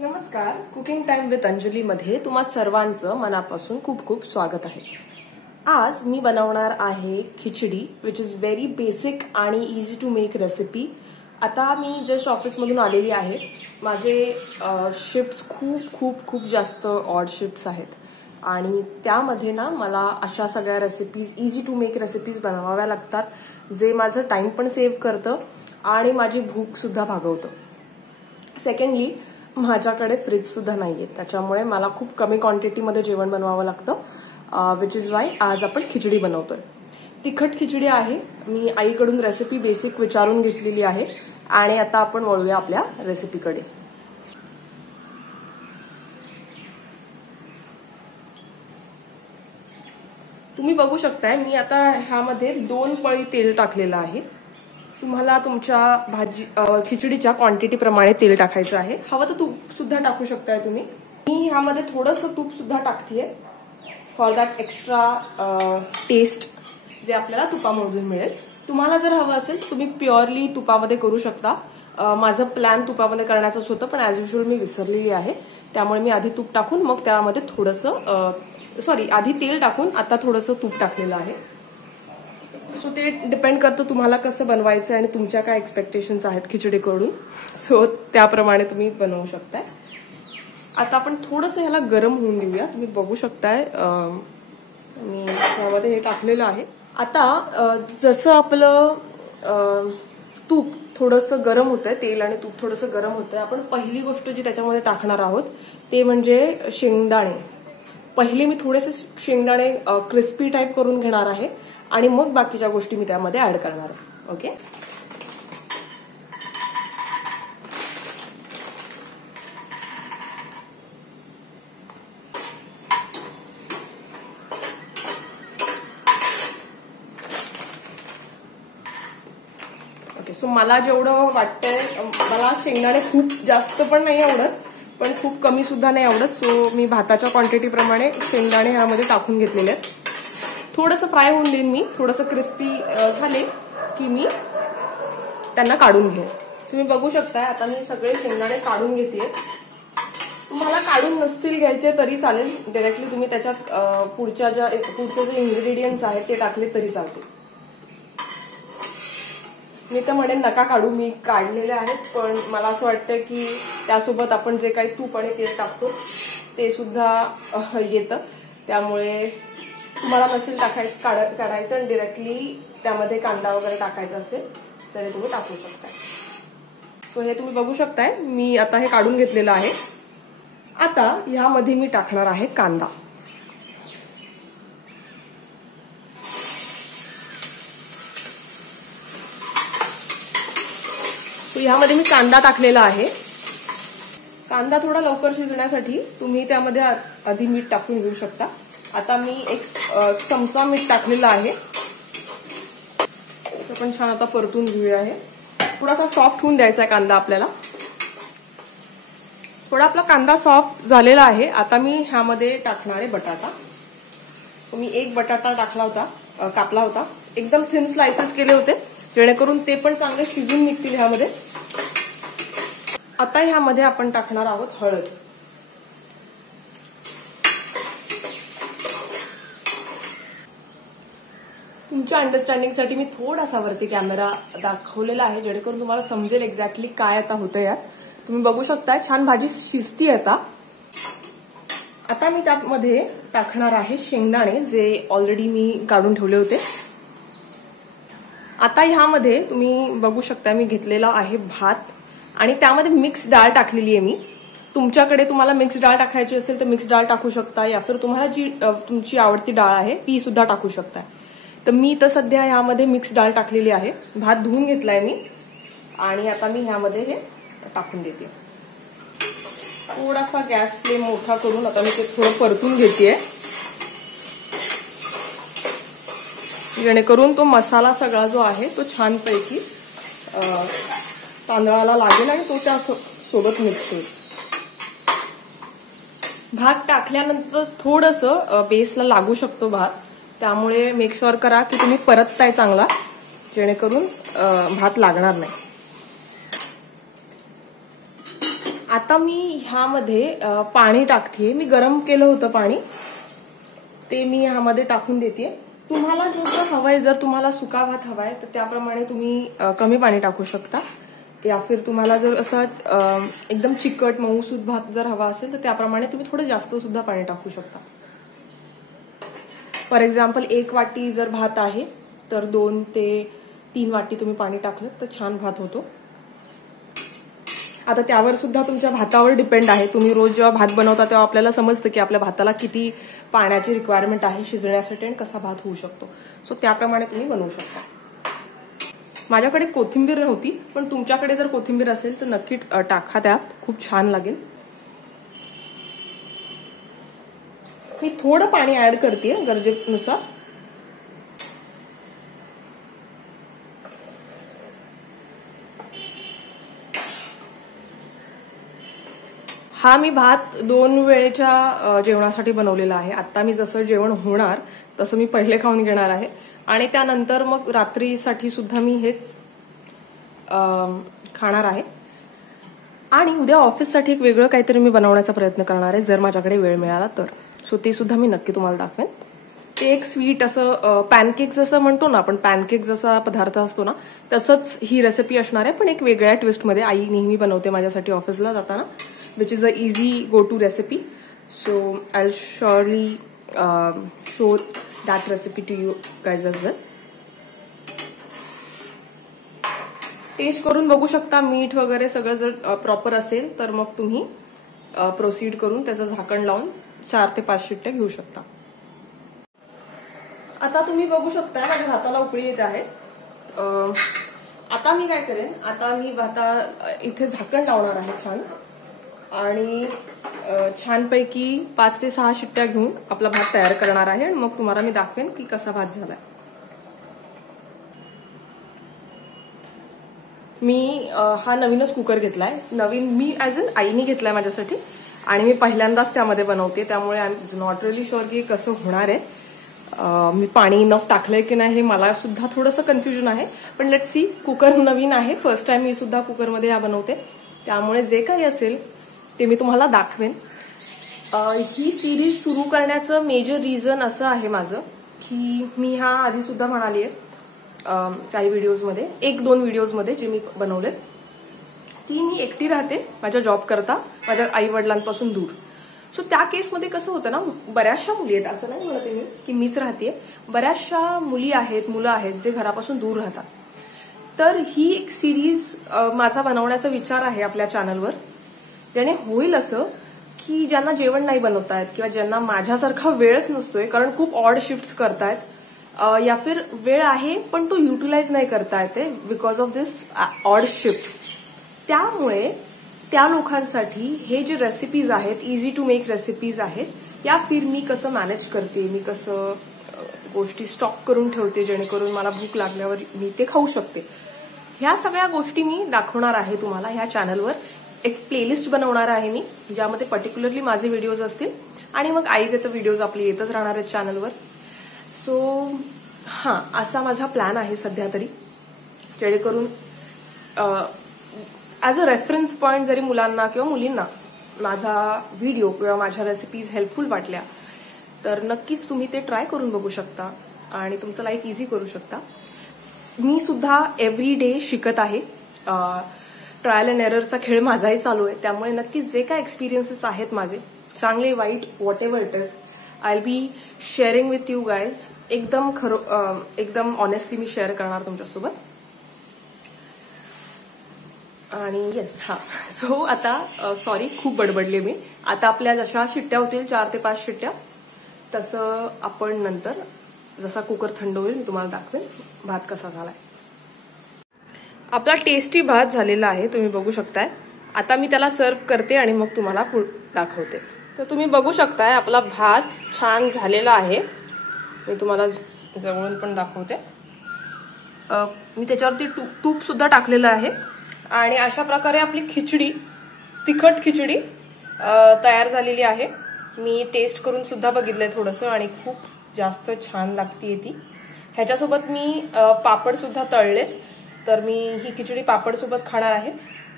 नमस्कार, cooking time with Anjali मध्ये तुम्हा सर्वांचं मनापासून खूप खूप स्वागत आहे। आज मी बनवणार आहे खिचडी, विच इज व्हेरी बेसिक आणि इझी टू मेक रेसिपी। आता मी जस्ट ऑफिसमधून आलेली आहे। माझे शिफ्ट्स खूप खूप खूप जास्त ऑड शिफ्ट्स आहेत आणि त्यामध्ये ना मला अशा सगळ्या recipes, easy to make recipes बनवाव्या लागतात, जे माझं टाइम पण सेव्ह करतं आणि माझी भूक सुद्धा भागवतं। सेकंडली, माझ्याकडे फ्रीज सुद्धा नाहीये, त्याच्यामुळे मला खूप कमी क्वांटिटीमध्ये जेवण बनवावं लागतं, विच इज वाय आज आपण खिचडी बनवतोय। तिखट खिचडी आहे। मी आईकडून रेसिपी बेसिक विचारून घेतलेली आहे आणि आता आपण वळूया आपल्या रेसिपीकडे। तुम्ही बघू शकताय, मी आता ह्यामध्ये 2 पळी तेल टाकलेलं आहे। तुम्हाला तुमच्या खिचडीच्या क्वांटिटी प्रमाणे तेल टाकायचं आहे। हवं तर तूप सुद्धा टाकू शकताय तुम्ही। मी ह्यामध्ये थोडंसं तूप सुद्धा टाकतेय फॉर दॅट एक्स्ट्रा टेस्ट जे आपल्याला तुपामधून मिळेल। तुम्हाला जर हवं असेल तुम्ही प्युअरली तुपामध्ये करू शकता। माझं प्लॅन तुपामध्ये करण्याचंच होतं, पण ऍज युजुअल मी विसरलेली आहे, त्यामुळे मी आधी तूप टाकून मग त्यामध्ये थोडंसं आधी तेल टाकून आता थोडंसं तूप टाकलेलं आहे। सो ते डिपेंड करतं तुम्हाला कसं बनवायचं आणि तुमच्या काय एक्सपेक्टेशन्स आहेत खिचडीकडून, सो त्याप्रमाणे तुम्ही बनवू शकताय। आता आपण थोडंसं ह्याला गरम होऊन देऊया। तुम्ही बघू शकताय मी ह्यामध्ये हे टाकलेलं आहे। आता जसं आपलं तूप थोडंसं गरम होतंय, तेल आणि तूप थोडंसं गरम होतंय, आपण पहिली गोष्ट जी त्याच्यामध्ये टाकणार आहोत ते म्हणजे शेंगदाणे। पहिले मी थोडेसे शेंगदाणे क्रिस्पी टाईप करून घेणार आहे आणि मग बाकीच्या गोष्टी मी त्यामध्ये ऍड करणार आहे। ओके, सो मला जेवढं वाटतंय, मला शेंगदाणे खूप जास्त पण नाही आवडत, पण खूप कमी सुद्धा नाही आवडत, सो मी भाताच्या क्वांटिटी प्रमाणे शेंगदाणे ह्यामध्ये टाकून घेतलेले आहेत। थोडंसं फ्राय होऊन देईन मी, थोडंसं क्रिस्पी झाले की मी त्यांना काढून घेईन। तुम्ही बघू शकताय आता मी सगळे शेंगदाणे काढून घेतेय। तुम्हाला काढून नसतील घ्यायचे तरी चालेल, डायरेक्टली तुम्ही त्याच्यात पुढचे जे इन्ग्रेडियंट्स आहेत ते टाकले तरी चालतील। मी तर म्हणेन नका काढू, मी काढलेले आहेत, पण मला असं वाटतं की त्यासोबत आपण जे काही तूप आणि तेल टाकतो ते सुद्धा येतं, त्यामुळे तुम्हाला नसेल काढायचं आणि डिरेक्टली त्यामध्ये कांदा वगैरे टाकायचा असेल तरी तुम्ही टाकू शकताय। सो हे तुम्ही बघू शकताय, मी आता हे काढून घेतलेलं आहे। आता ह्यामध्ये मी टाकणार आहे कांदा। ह्यामध्ये मी कांदा टाकलेला आहे। कांदा थोडा लवकर शिजण्यासाठी तुम्ही त्यामध्ये आधी मीठ टाकून घेऊ शकता। आता मी 1 चमचा मीठ टाकलेला आहे। आपण छान आता परतून घेऊया। आहे थोडासा सॉफ्ट होऊन द्यायचा आहे कांदा आपल्याला। थोडा आपला कांदा सॉफ्ट झालेला आहे। आता मी ह्यामध्ये टाकणार आहे बटाटा। मी 1 बटाटा टाकला होता, कापला होता, एकदम थिन स्लाइसेस केले होते, जेणेकरून ते पण चांगले शिजून निघतील ह्यामध्ये। आता ह्यामध्ये आपण टाकणार आहोत हळद। तुमच्या अंडरस्टँडिंगसाठी मी थोडासा वरती कॅमेरा दाखवलेला आहे, जेणेकरून तुम्हाला समजेल एक्झॅक्टली काय आता होतं यात। तुम्ही बघू शकताय छान भाजी शिजती आता। आता मी त्यामध्ये टाकणार आहे शेंगदाणे, जे ऑलरेडी मी काढून ठेवले होते। आता ह्यामध्ये तुम्ही बघू शकता मी घेतलेला आहे भात आणि त्यामध्ये मिक्स डाळ टाकलेली आहे मी। तुमच्याकडे तुम्हाला मिक्स डाळ टाकायची असेल तर मिक्स डाळ टाकू शकता, या फिर तुम्हाला जी तुमची आवडती डाळ आहे ती सुद्धा टाकू शकता। तर मी तर सध्या ह्यामध्ये मिक्स डाळ टाकलेली आहे। भात धुवून घेतलाय मी आणि आता मी ह्यामध्ये हे टाकून देते। थोडासा गॅस फ्लेम मोठा करून आता मी ते थोडं परतून घेतेय, जेणेकरून तो मसाला सगळा जो आहे तो छानपैकी तांदळाला लागेल आणि तो त्या सोबत मिक्स होईल। भात टाकल्यानंतर थोडंसं बेसला लागू शकतो भात, त्यामुळे मेक शुअर करा की तुम्ही परतताय चांगला, जेणेकरून भात लागणार नाही। आता मी ह्यामध्ये पाणी टाकते. मी गरम केलं होतं पाणी, ते मी ह्यामध्ये टाकून देते. तुम्हाला जसं हवंय, जर तुम्हाला सुका भात हवाय तर त्याप्रमाणे तुम्ही कमी पाणी टाकू शकता, या फिर तुम्हाला जर असं एकदम चिकट मऊसूद भात जर हवा असेल तर त्याप्रमाणे तुम्ही थोडं जास्त सुद्धा पाणी टाकू शकता. फॉर एक्झाम्पल 1 वाटी जर भात आहे तर 2 ते 3 वाटी तुम्ही पाणी टाकलं तर छान भात होतो. आता त्यावर सुद्धा तुमच्या भातावर डिपेंड आहे. तुम्ही रोज जेव्हा भात बनवता तेव्हा आपल्याला समजतं की आपल्या भाताला किती पाण्याची रिक्वायरमेंट आहे शिजण्यासाठी आणि कसा भात होऊ शकतो. सो त्याप्रमाणे तुम्ही बनवू शकता. माझ्याकडे कोथिंबीर नव्हती, पण तुमच्याकडे जर कोथिंबीर असेल तर नक्की टाका, त्यात खूप छान लागेल. मी थोडं पाणी ऍड करते गरजेनुसार. हा मी भात 2 वेळेच्या जेवणासाठी बनवलेला आहे. आता मी जसं जेवण होणार तसं मी पहिले खाऊन घेणार आहे आणि त्यानंतर मग रात्रीसाठी सुद्धा मी हेच खाणार आहे. आणि उद्या ऑफिससाठी एक वेगळं काहीतरी मी बनवण्याचा प्रयत्न करणार आहे, जर माझ्याकडे वेळ मिळाला तर. सो ते सुद्धा मी नक्की तुम्हाला दाखवेन. ते एक स्वीट असं पॅनकेक जसं म्हणतो ना आपण, पॅनकेक जसा पदार्थ असतो ना तसंच ही रेसिपी असणार आहे, पण एक वेगळ्या ट्विस्टमध्ये. आई नेहमी बनवते माझ्यासाठी ऑफिसला जाताना, which is a easy go-to recipe. So I'll surely show that recipe to you guys as well. Test करून बघू शकता. मीठ वगैरे सगळं जर प्रॉपर असेल तर मग तुम्ही प्रोसीड करून त्याचं झाकण लावून 4 ते 5 शिट्ट्या घेऊ शकता. आता तुम्ही बघू शकता माझ्या भाताला उकळी येत आहे. आता मी काय करेन, आता मी भाता इथे झाकण लावणार आहे छान, आणि छानपैकी 5 ते 6 शिट्ट्या घेऊन आपला भात तयार करणार आहे. आणि मग तुम्हाला मी दाखवेन की कसा भात झालाय. मी हा नवीनच कुकर घेतलाय. नवीन मी ऍज अन आईने घेतलाय माझ्यासाठी, आणि मी पहिल्यांदाच त्यामध्ये बनवते, त्यामुळे I am not really sure की कसं होणार आहे. मी पाणी इनफ टाकलंय की नाही हे मला सुद्धा थोडंसं कन्फ्युजन आहे, पण लेट्स सी. कुकर नवीन आहे, फर्स्ट टाइम मी सुद्धा कुकरमध्ये बनवते, त्यामुळे जे काही असेल ते मी तुम्हाला दाखवेन. ही सिरीज सुरू करण्याचं मेजर रिझन असं आहे माझं की मी ह्या आधी सुद्धा म्हणाली आहे काही व्हिडिओजमध्ये, 1-2 व्हिडिओजमध्ये जे मी बनवले, ती मी एकटी राहते माझ्या जॉब करता, माझ्या आई वडिलांपासून दूर. सो त्या केसमध्ये कसं होतं ना, बऱ्याचशा मुली आहेत, असं नाही म्हणते मी की मीच राहते, बऱ्याचशा मुली आहेत, मुलं आहेत जे घरापासून दूर राहतात. तर ही एक सिरीज माझा बनवण्याचा विचार आहे आपल्या चॅनलवर, ज्याने होईल असं की ज्यांना जेवण नाही बनवता येत किंवा ज्यांना माझ्यासारखा वेळच नसतोय, कारण खूप ऑड शिफ्ट्स करतायत, या फिर वेळ आहे पण तो युटिलाइज नाही करता येते because of this odd shifts. त्यामुळे त्या लोकांसाठी हे जे रेसिपीज आहेत, इझी टू मेक रेसिपीज आहेत, या फिर मी कसं मॅनेज करते, मी कसं गोष्टी स्टॉक करून ठेवते जेणेकरून मला भूक लागल्यावर मी ते खाऊ शकते, ह्या सगळ्या गोष्टी मी दाखवणार आहे तुम्हाला ह्या चॅनलवर. एक प्लेलिस्ट बनवणार आहे मी, ज्यामध्ये पर्टिक्युलरली माझे व्हिडिओज असतील, आणि मग आईचे तर व्हिडिओज आपले येतच राहणार आहेत चॅनलवर. सो असा माझा प्लॅन आहे सध्या तरी, जेणेकरून ॲज अ रेफरन्स पॉइंट जरी मुलांना किंवा मुलींना माझा व्हिडिओ किंवा माझ्या रेसिपीज हेल्पफुल वाटल्या तर नक्कीच तुम्ही ते ट्राय करून बघू शकता आणि तुमचं लाईफ इझी करू शकता. मी सुद्धा एव्हरी डे शिकत आहे. ट्रायल अँड एररचा खेळ माझाही चालू आहे, त्यामुळे नक्कीच जे काय एक्सपिरियन्सेस आहेत माझे, चांगले वाईट whatever it is, I will be sharing with you guys. एकदम ऑनेस्टली मी शेअर करणार तुमच्यासोबत. आणि येस सो आता सॉरी खूप बडबडले मी. आता आपल्या जशा शिट्ट्या होतील 4 ते 5 शिट्ट्या, तसं आपण नंतर जसा कुकर थंड होईल मी तुम्हाला दाखवेन भात कसा झालाय. आपला टेस्टी भात झालेला आहे, तुम्ही बघू शकताय. आता मी त्याला सर्व करते आणि मग तुम्हाला दाखवते. तर तुम्ही बघू शकताय आपला भात छान झालेला आहे. मी तुम्हाला जवळून पण दाखवते. मी त्याच्यावरती तूप सुद्धा टाकलेलं आहे. आणि अशा प्रकारे आपली खिचडी, तिखट खिचडी तयार झालेली आहे. मी टेस्ट करून सुद्धा बघितलंय थोडंसं, आणि खूप जास्त छान लागतीये ती. ह्याच्यासोबत मी पापड सुद्धा तळलेत, तर मी ही खिचडी पापड सोबत खाणार आहे.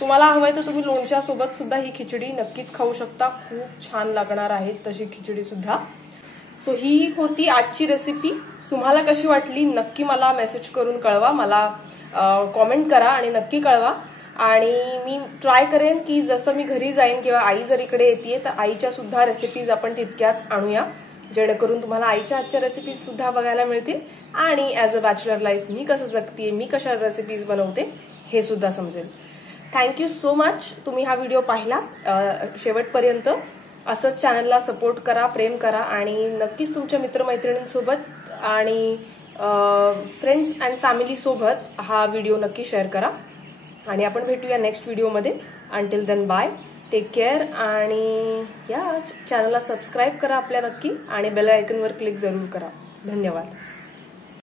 तुम्हाला हवंय तर तुम्ही लोणच्यासोबत सुद्धा ही खिचडी नक्कीच खाऊ शकता. खूप छान लागणार आहे तशी खिचडी सुद्धा. सो ही होती आजची रेसिपी. तुम्हाला कशी वाटली नक्की मला मेसेज करून कळवा, मला कॉमेंट करा आणि नक्की कळवा. आणि मी ट्राय करेन की जसं मी घरी जाईन किंवा आई जर इकडे येते तर आईच्या सुद्धा रेसिपीज आपण तितक्याच आणूया, जेणेकरून तुम्हाला आईच्या हातच्या रेसिपीज सुद्धा बघायला मिळतील आणि ॲज अ बॅचलर लाईफ मी कसं जगते, मी कशा रेसिपीज बनवते हे सुद्धा समजेल. Thank you so much. तुम्ही हा व्हिडिओ पाहिला शेवटपर्यंत. असंच चॅनलला सपोर्ट करा, प्रेम करा आणि नक्कीच तुमच्या मित्रमैत्रिणींसोबत आणि फ्रेंड्स अँड फॅमिली सोबत हा व्हिडिओ नक्की शेअर करा. आणि आपण भेटूया नेक्स्ट व्हिडिओमध्ये. Until then bye, take care. आणि या चॅनलला सबस्क्राईब करा आपल्या नक्की आणि बेल आयकॉनवर क्लिक जरूर करा. धन्यवाद.